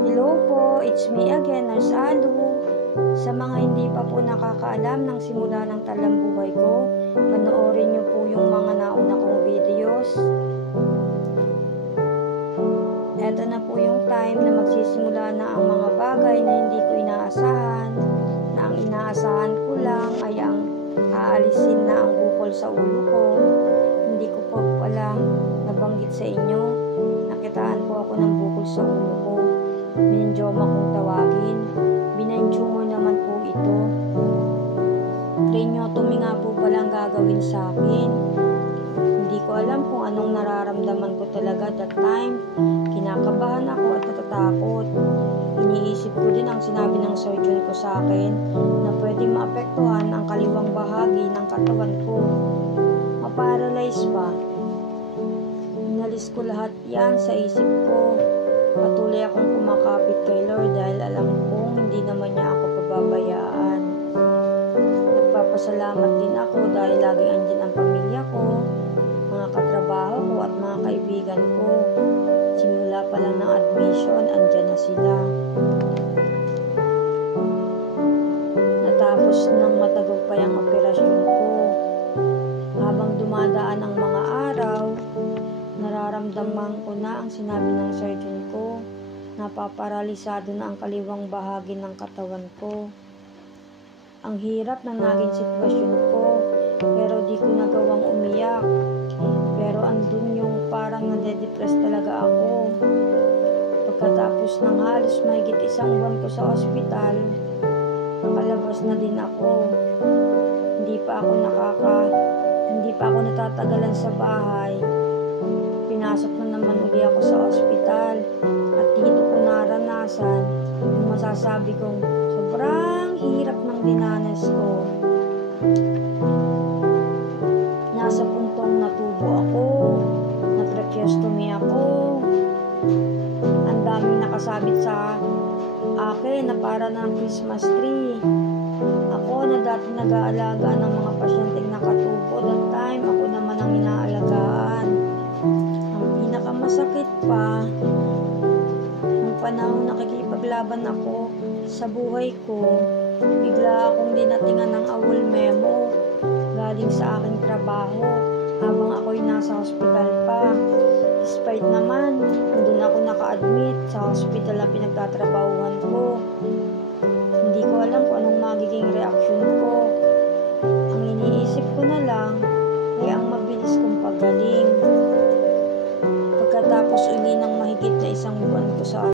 Hello po, it's me again, Nurse Alu. Sa mga hindi pa po nakakaalam ng simula ng talambuhay ko, panoorin niyo po yung mga nauna kong videos. Eto na po yung time na magsisimula na ang mga bagay na hindi ko inaasahan, na ang inaasahan ko lang ay ang aalisin na ang bukol sa ulo ko. Hindi ko po pala nabanggit sa inyo, nakitaan po ako ng bukol sa ulo ko. Meningioma kung tawagin. Benign tumor naman po ito. Craniotomy nga po palang gagawin sa akin. Hindi ko alam kung anong nararamdaman ko talaga that time. Kinakabahan ako at natatakot. Iniisip ko din ang sinabi ng surgeon ko sa akin na pwedeng maapektuhan ang kaliwang bahagi ng katawan ko. Maparalyze pa. Inalis ko lahat yan sa isip ko. Patuloy akong kumakapit kay Lord dahil alam kong hindi naman niya ako pababayaan. Nagpapasalamat din ako dahil laging andyan ang pamilya ko, mga katrabaho ko at mga kaibigan ko. Simula pa lang ng admission, andyan na sila. Natapos ng matagumpay ang operasyon ko. Habang dumadaan ang mga araw, nararamdaman ko na ang sinabi ng surgeon ko, napaparalisado na ang kaliwang bahagi ng katawan ko. Ang hirap ng naging sitwasyon ko, pero di ko nagawang umiyak. Pero andun yung parang nade-depress talaga ako. Pagkatapos ng halos mahigit isang buwan ko sa ospital, nakalabas na din ako. Hindi pa ako natatagalan sa bahay. Pinasok na naman uli ako sa ospital at dito ko naranasan yung masasabi kong sobrang hirap ng dinanas ko. Nasa puntong natubo ako, na-tracheostomy ako, ang daming nakasabit sa akin na para ng Christmas tree. Ako na dati nag-aalaga ng mga pasyenteng nakatubo, that time ako naman ang inaalagaan. Masakit pa nung panahon nakikipaglaban ako sa buhay ko, bigla akong dinatingan ng awol memo galing sa aking trabaho habang ako'y nasa hospital pa. Despite naman doon ako naka-admit sa hospital na pinagtatrabahuhan ko, hindi ko alam kung anong magiging reaksyon ko. Ang iniisip ko na lang ay ang mabilis kong paggaling. Pagkatapos uli ng mahigit na isang buwan ko sa